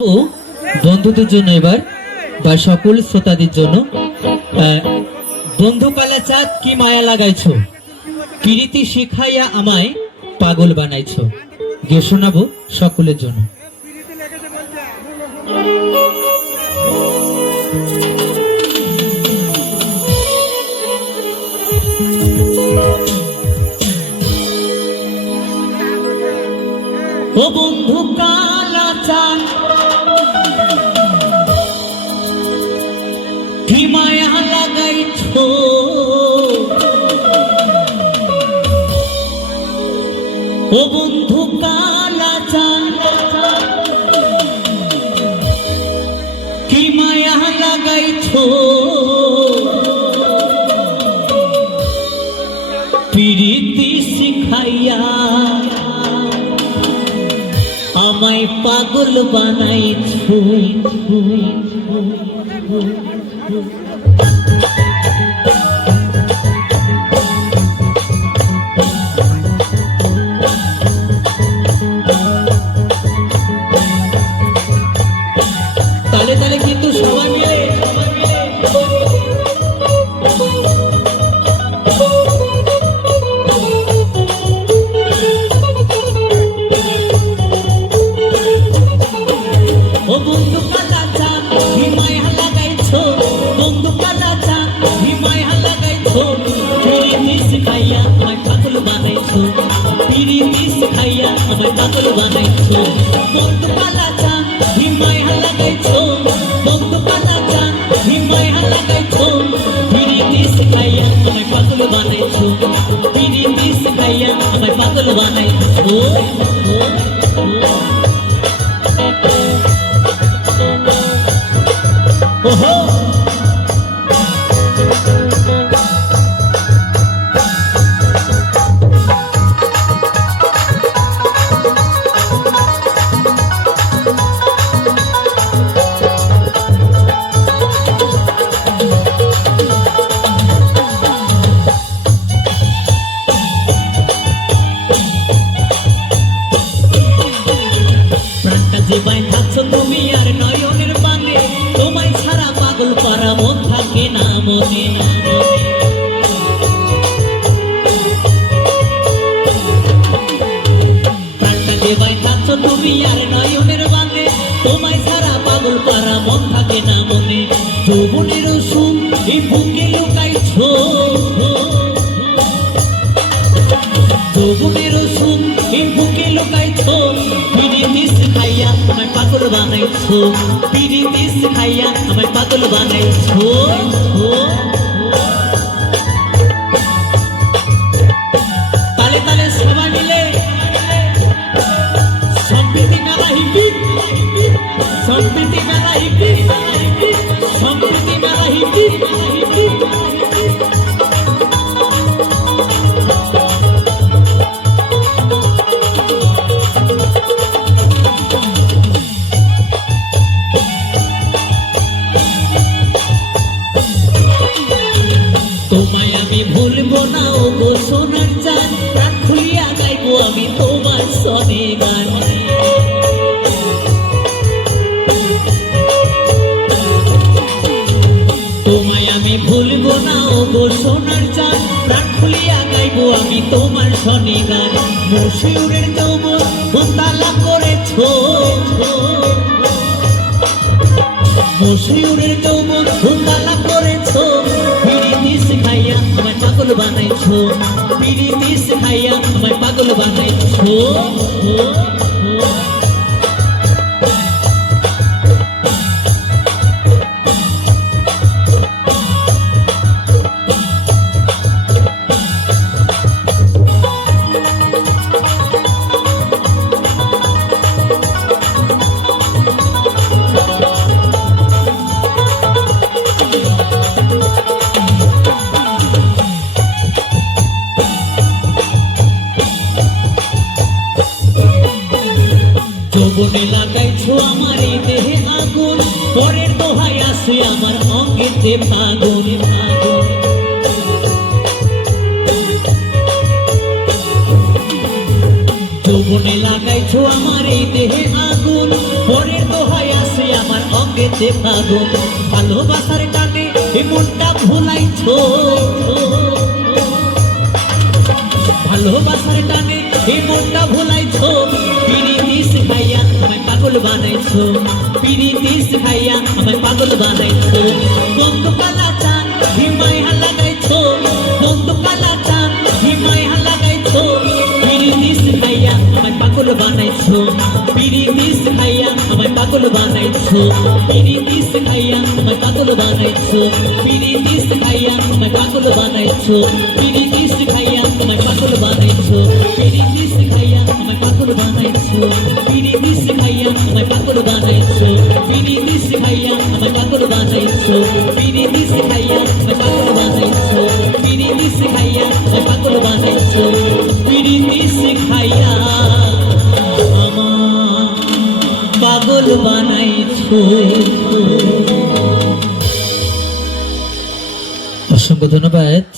ও বন্ধুদের জন্য এবার বা সকল শ্রোতাদের জন্য বন্ধু কালাচাঁদ কি মায়া লাগাইছো, প্রীতি শিখাইয়া আমায় পাগল বানাইছো, গিয়ে শোনাবো সকলের জন্য। ও বন্ধু কালাচাঁদ কি মায়া লাগাইছো, ও বন্ধু কালাচাঁদ কি মায়া লাগাইছো, প্রীতি শিখাইয়া আমায় পাগল বানাইছো। তালে তালে কিন্তু সবাই মিলে ও বন্ধু কালাচাঁদ কি মায়া লাগাইছো, বন্ধু কালাচাঁদ কি মায়া লাগাইছো, প্রীতি শিখাইয়া আমায় পাগল বানাইছো, প্রীতি শিখাইয়া আমায় পাগল বানাইছো। বন্ধু কালাচাঁদ কি মায়া লাগাইছো, বন্ধু কালাচাঁদ কি মায়া লাগাইছো, প্রীতি শিখাইয়া আমায় পাগল বানাইছো, প্রীতি শিখাইয়া আমায় পাগল বানাইছো। ওহো প্রাণটা যে বাই থাকছো তুমি আর নয়নের পানে, তোমায় ছাড়া পাগল পারা মন থাকে না মনে। প্রাণটা যে বাই থাকছো তুমি আর নয়নের পানে, তোমায় ছাড়া পাগল পারা মন থাকে না মনে। যৌবনের সুখ এই বুকে লুকাইছো, যৌবনের সুখ এই বুকে লুকাইছো, প্রীতি শিখাইয়া আমায় পাগল বানাইছো, প্রীতি শিখাইয়া আমায় পাগল বানাইছো। তালে তালে সবাই মিলে সম্প্রীতি মেলা হিপি, সম্প্রীতি মেলা হিপি, সম্প্রীতি মেলা হিপি। তোমায় আমি ভুলবো না ও গো সোনার চাঁদ, প্রাণ খুলিয়া গাইবো আমি তোমার সনে গান। তোমায় আমি ভুলবো না ও গো সোনার চাঁদ, প্রাণ খুলিয়া গাইবো আমি তোমার সনে গান। মশিউরের যৌবন তালা করেছো, মশিউরের যৌবন তালা করেছো, প্রীতি শিখাইয়া আমায় পাগল বানাইছো, প্রীতি শিখাইয়া আমায় পাগল বানাইছো। যৌবনে লাগাইছো আমার এই দেহে আগুন, পরের দোহাই আসে আমার অঙ্গেতে ফাগুন ফাগুন। যৌবনে লাগাইছো আমার এই দেহে আগুন, পরের দোহাই লাগেতে পাগল ভালোবাসার টানে এই মনটা ভুলাইছো ভালোবাসার টানে এই মনটা ভুলাইছো পিরিতি শিখাইয়া আমায় পাগল বানাইছো পিরিতি শিখাইয়া আমায় পাগল বানাইছো বন্ধ কালা চান হিমায় লাগাইছো বন্ধ কালা চান হিমায় লাগাইছো পিরিতি শিখাইয়া আমায় পাগল বানাইছো পিরিতি শিখাইয়া আমায় পাগল বানাইছো পিরিতি শিখাইয়া আমায় পাগল বানাইছো পিরিতি শিখাইয়া আমায় পাগল বানাইছো পিরিতি শিখাইয়া আমায় পাগল বানাইছো পিরিতি শিখাইয়া আমায় পাগল বানাইছো পিরিতি শিখাইয়া আমায় পাগল বানাইছো পিরিতি শিখাইয়া আমায় পাগল বানাইছো পিরিতি শিখাইয়া আমায় পাগল বানাইছো পিরিতি শিখাইয়া আমায় পাগল বানাইছো পিরিতি শিখাইয়া পাগল বানাইছো। অসংখ্য ধন্যবাদ।